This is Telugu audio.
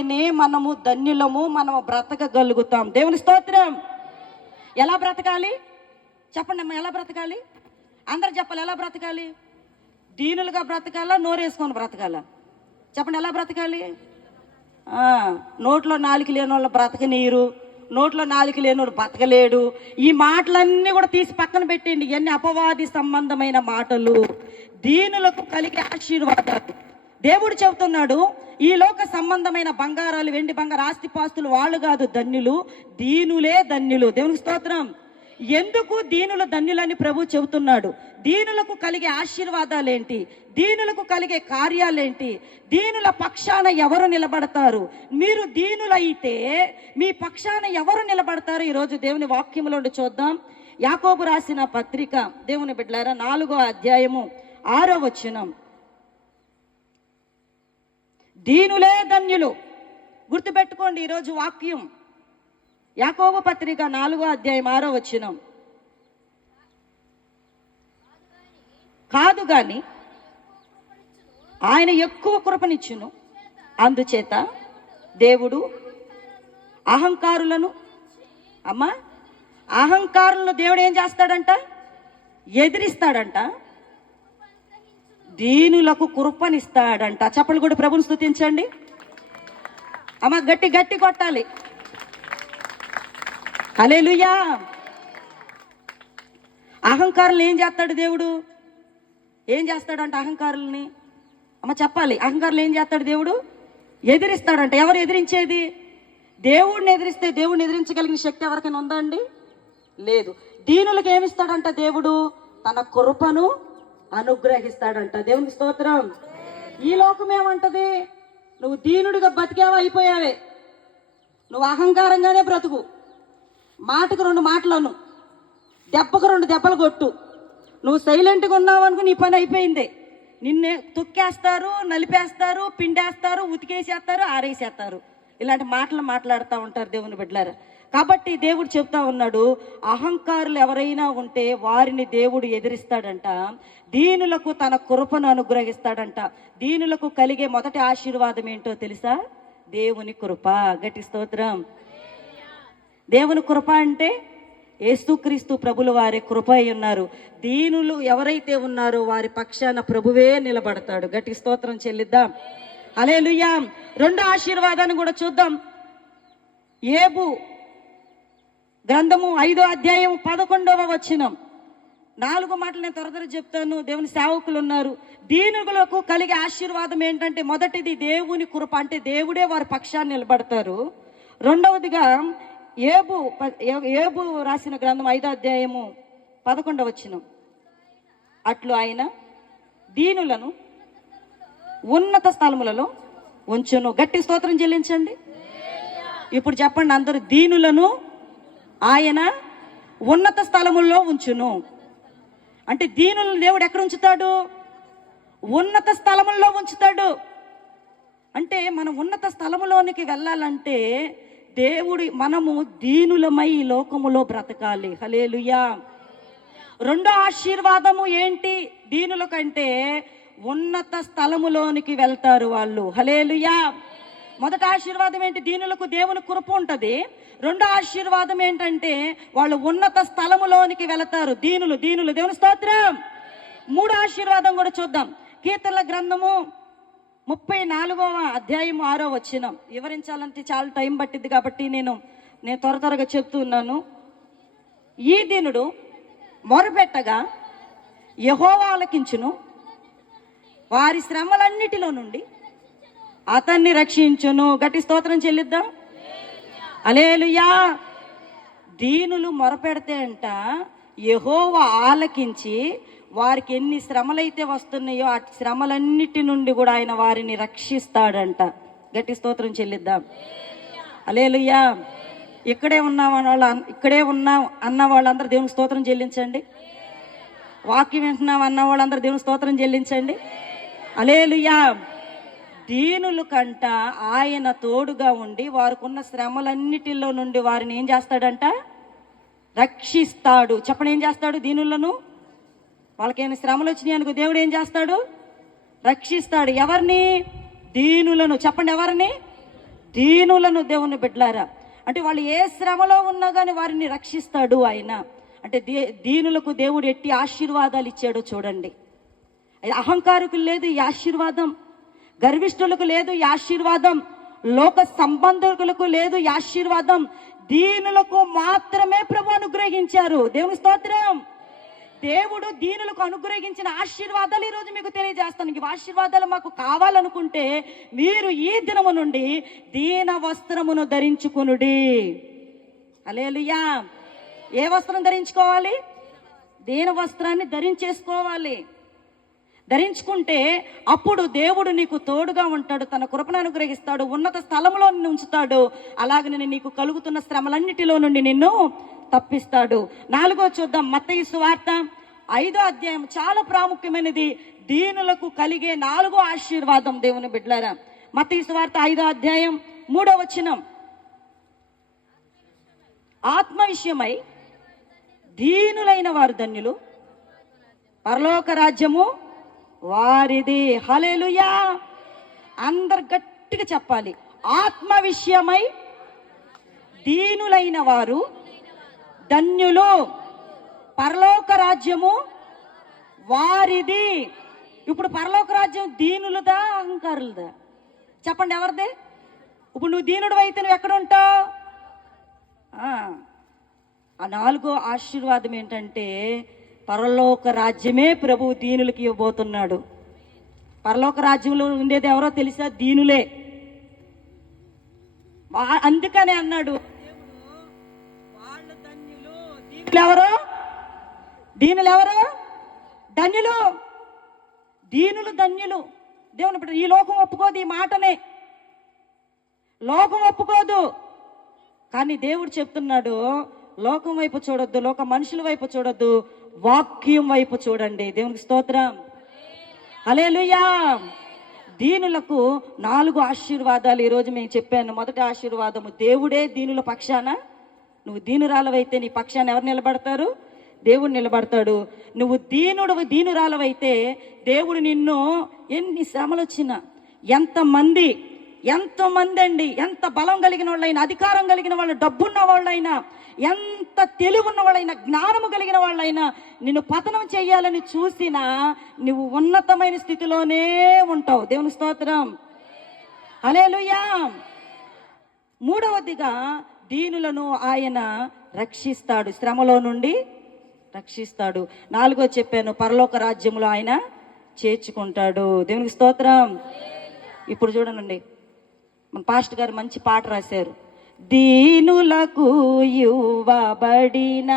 ఉంటేనే మనము ధన్యులము, మనము బ్రతకగలుగుతాం. దేవుని స్తోత్రం. ఎలా బ్రతకాలి చెప్పండి అమ్మ, ఎలా బ్రతకాలి? అందరు చెప్పాలి, ఎలా బ్రతకాలి? దీనులుగా బ్రతకాలా, నోరేసుకొని బ్రతకాలా? చెప్పండి, ఎలా బ్రతకాలి? నోట్లో నాలుక లేని వాళ్ళు బ్రతకనీరు, నోట్లో నాలుక లేనివాడు బ్రతకలేడు. ఈ మాటలన్నీ కూడా తీసి పక్కన పెట్టండి. ఇవన్నీ అపవాది సంబంధమైన మాటలు. దీనులకు కలిగే ఆశీర్వాదాలు దేవుడు చెబుతున్నాడు. ఈ లోక సంబంధమైన బంగారాలు, వెండి బంగారు ఆస్తిపాస్తులు వాళ్ళు కాదు ధన్యులు, దీనులే ధన్యులు. దేవునికి స్తోత్రం. ఎందుకు దీనుల ధన్యులని ప్రభు చెబుతున్నాడు? దీనులకు కలిగే ఆశీర్వాదాలేంటి? దీనులకు కలిగే కార్యాలేంటి? దీనుల పక్షాన ఎవరు నిలబడతారు? మీరు దీనులైతే మీ పక్షాన ఎవరు నిలబడతారు? ఈరోజు దేవుని వాక్యములో చూద్దాం. యాకోబు రాసిన పత్రిక, దేవుని బిడ్డలారా, 4వ అధ్యాయము 6వ వచనం. దీనులే ధన్యులు. గుర్తుపెట్టుకోండి ఈరోజు వాక్యం. యాకోబు పత్రిక 4వ అధ్యాయం 6వ వచనం. కాదు గాని ఆయన ఎక్కువ కృపనిచ్చును, అందుచేత దేవుడు అహంకారులను, అమ్మా అహంకారులను దేవుడు ఏం చేస్తాడంట? ఎదిరిస్తాడంట. దీనులకు కృపనిస్తాడంట. చెప్పలు కూడా ప్రభుని స్తుతించండి అమ్మ. గట్టి గట్టి కొట్టాలి. హల్లెలూయా. అహంకారులు ఏం చేస్తాడు దేవుడు? ఏం చేస్తాడంట అహంకారుల్ని? అమ్మ చెప్పాలి. అహంకారులు ఏం చేస్తాడు దేవుడు? ఎదిరిస్తాడంట. ఎవరు ఎదిరించేది? దేవుడిని ఎదిరిస్తే దేవుడిని ఎదిరించగలిగిన శక్తి ఎవరికైనా ఉందా అండి? లేదు. దీనులకు ఏమిస్తాడంట దేవుడు? తన కృపను అనుగ్రహిస్తాడంట. దేవునికి స్తోత్రం. ఈ లోకం ఏమంటది? నువ్వు దీనుడిగా బతికావా, అయిపోయావే. నువ్వు అహంకారంగానే బ్రతుకు, మాటకు 2 మాటలను, దెబ్బకు 2 దెబ్బలు కొట్టు. నువ్వు సైలెంట్గా ఉన్నావు అనుకో, నీ పని అయిపోయింది. నిన్నే తొక్కేస్తారు, నలిపేస్తారు, పిండేస్తారు, ఉతికేసేస్తారు, ఆరేసేస్తారు. ఇలాంటి మాటలు మాట్లాడుతూ ఉంటారు దేవుని బిడ్డలారా. కాబట్టి దేవుడు చెప్తా ఉన్నాడు, అహంకారులు ఎవరైనా ఉంటే వారిని దేవుడు ఎదిరిస్తాడంట. దీనులకు తన కృపను అనుగ్రహిస్తాడంట. దీనులకు కలిగే మొదటి ఆశీర్వాదం ఏంటో తెలుసా? దేవుని కృప. గట్టి స్తోత్రం. దేవుని కృప అంటే యేసుక్రీస్తు ప్రభుల వారి కృప అయి ఉన్నారు. దీనులు ఎవరైతే ఉన్నారో వారి పక్షాన ప్రభువే నిలబడతాడు. గట్టి స్తోత్రం చెల్లిద్దాం. హల్లెలూయా. 2వ ఆశీర్వాదాన్ని కూడా చూద్దాం. యోబు గ్రంథము 5వ అధ్యాయం 11వ వచనం. 4 మాటలు నేను త్వర చెప్తాను. దేవుని సేవకులు ఉన్నారు. దీనులకు కలిగే ఆశీర్వాదం ఏంటంటే, మొదటిది దేవుని కృప, అంటే దేవుడే వారి పక్షాన్ని నిలబడతారు. రెండవదిగా యోబు రాసిన గ్రంథం 5వ అధ్యాయము 11వ వచనం. అట్లు ఆయన దీనులను ఉన్నత స్థలములలో ఉంచును. గట్టి స్తోత్రం చెల్లించండి. ఇప్పుడు చెప్పండి అందరూ, దీనులను ఆయన ఉన్నత స్థలముల్లో ఉంచును. అంటే దీనులను దేవుడు ఎక్కడ ఉంచుతాడు? ఉన్నత స్థలముల్లో ఉంచుతాడు. అంటే మనం ఉన్నత స్థలములోనికి వెళ్ళాలంటే మనము దీనులమై ఈ లోకములో బ్రతకాలి. హల్లెలూయా. 2వ ఆశీర్వాదము ఏంటి? దీనుల కంటే ఉన్నత స్థలములోనికి వెళ్తారు వాళ్ళు. హల్లెలూయా. మొదటి ఆశీర్వాదం ఏంటి? దీనులకు దేవుని కృప ఉంటుంది. 2వ ఆశీర్వాదం ఏంటంటే వాళ్ళు ఉన్నత స్థలములోనికి వెళతారు. దీనులు దేవుని స్తోత్రం. 3వ ఆశీర్వాదం కూడా చూద్దాం. కీర్తనల గ్రంథము 34వ అధ్యాయం 6వ వచనం. వివరించాలంటే చాలా టైం పట్టింది కాబట్టి నేను త్వరగా చెప్తున్నాను. ఈ దీనుడు మొరపెట్టగా యెహోవా ఆలకించును, వారి శ్రమలన్నిటిలో నుండి అతన్ని రక్షించును. గట్టి స్తోత్రం చెల్లిద్దాం. హల్లెలూయా. దీనులు మొరపెడితే అంట యెహోవా ఆలకించి వారికి ఎన్ని శ్రమలైతే వస్తున్నాయో ఆ శ్రమలన్నిటి నుండి కూడా ఆయన వారిని రక్షిస్తాడంట. గట్టి స్తోత్రం చెల్లిద్దాం. హల్లెలూయా. ఇక్కడే ఉన్నాం అన్న వాళ్ళందరూ దేవునికి స్తోత్రం చెల్లించండి. వాక్యం వింటున్నాం అన్న వాళ్ళందరూ దేవునికి స్తోత్రం చెల్లించండి. హల్లెలూయా. దీనుల కంట ఆయన తోడుగా ఉండి వారికున్న శ్రమలన్నిటిలో నుండి వారిని ఏం చేస్తాడంట? రక్షిస్తాడు. చెప్పండి, ఏం చేస్తాడు? దీనులను, వాళ్ళకేమైనా శ్రమలు వచ్చినాయి అనుకో, దేవుడు ఏం చేస్తాడు? రక్షిస్తాడు. ఎవరిని? దీనులను. చెప్పండి, ఎవరిని? దీనులను దేవుని బిడ్డలారా, అంటే వాళ్ళు ఏ శ్రమలో ఉన్నా కానీ వారిని రక్షిస్తాడు ఆయన. అంటే దీనులకు దేవుడు ఎట్టి ఆశీర్వాదాలు ఇచ్చాడో చూడండి. అహంకారులకు లేదు ఈ ఆశీర్వాదం, గర్విష్ఠులకు లేదు ఈ ఆశీర్వాదం, లోక సంబంధకులకు లేదు ఈ ఆశీర్వాదం. దీనులకు మాత్రమే ప్రభు అనుగ్రహించారు. దేవుని స్తోత్రం. దేవుడు దీనులకు అనుగ్రహించిన ఆశీర్వాదాలు ఈరోజు మీకు తెలియజేస్తాను. ఈ ఆశీర్వాదాలు మాకు కావాలనుకుంటే మీరు ఈ దినము నుండి దీన వస్త్రమును ధరించుకునుడి. హల్లెలూయా. ఏ వస్త్రం ధరించుకోవాలి? దీన వస్త్రాన్ని ధరించేసుకోవాలి. ధరించుకుంటే అప్పుడు దేవుడు నీకు తోడుగా ఉంటాడు, తన కృపను అనుగ్రహిస్తాడు, ఉన్నత స్థలంలో నిన్ను ఉంచుతాడు. అలాగనే నీకు కలుగుతున్న శ్రమలన్నిటిలో నుండి నిన్ను తప్పిస్తాడు. 4వ చూద్దాం. మత్తయి సువార్త 5వ అధ్యాయం చాలా ప్రాముఖ్యమైనది. దీనులకు కలిగే 4వ ఆశీర్వాదం దేవుని బిడ్డలారా. మత్తయి సువార్త 5వ అధ్యాయం 3వ వచనం. ఆత్మ విషయమై దీనులైన వారు ధన్యులు, పరలోక రాజ్యము వారిది. హల్లెలూయా. అందరు గట్టిగా చెప్పాలి. ఆత్మ విషయమై దీనులైన వారు ధన్యులు, పరలోక రాజ్యము వారిది. ఇప్పుడు పరలోక రాజ్యం దీనులదా అహంకారులదా? చెప్పండి, ఎవరిదే? ఇప్పుడు నువ్వు దీనుడు అయితే నువ్వు ఎక్కడ ఉంటావు? ఆ 4వ ఆశీర్వాదం ఏంటంటే పరలోక రాజ్యమే ప్రభువు దీనులకి ఇవ్వబోతున్నాడు. పరలోక రాజ్యంలో ఉండేది ఎవరో తెలుసా? దీనులే. అందుకనే అన్నాడు వాళ్ళు ధన్యులు. దీనులు ఎవరు? ధన్యులు. దీనులు ధన్యులు. దేవుని బిడ్డ, ఈ లోకం ఒప్పుకోదు ఈ మాటనే. లోకం ఒప్పుకోదు. కానీ దేవుడు చెప్తున్నాడు, లోకం వైపు చూడొద్దు, లోక మనుషుల వైపు చూడొద్దు, వాక్యం వైపు చూడండి. దేవునికి స్తోత్రం. హల్లెలూయా. దీనులకు 4 ఆశీర్వాదాలు ఈరోజు మేము చెప్పాను. మొదటి ఆశీర్వాదము, దేవుడే దీనుల పక్షాన. నువ్వు దీనురాలవైతే నీ పక్షాన ఎవరు నిలబడతారు? దేవుడు నిలబడతాడు. నువ్వు దీనురాలవైతే దేవుడు నిన్ను ఎన్ని శ్రమలు వచ్చినా, ఎంతమంది అండి, ఎంత బలం కలిగిన వాళ్ళైనా, అధికారం కలిగిన వాళ్ళు, డబ్బున్న వాళ్ళైనా, ఎంత తెలివి ఉన్న వాళ్ళైనా, జ్ఞానము కలిగిన వాళ్ళైనా నిన్ను పతనం చేయాలని చూసినా నువ్వు ఉన్నతమైన స్థితిలోనే ఉంటావు. దేవుని స్తోత్రం. హల్లెలూయా. 3వదిగా దీనులను ఆయన రక్షిస్తాడు, శ్రమలో నుండి రక్షిస్తాడు. 4వ చెప్పాను, పరలోక రాజ్యంలో ఆయన చేర్చుకుంటాడు. దేవునికి స్తోత్రం. ఇప్పుడు చూడండి, మన పాస్టర్ గారు మంచి పాట రాశారు. దీనులకు యువబడిన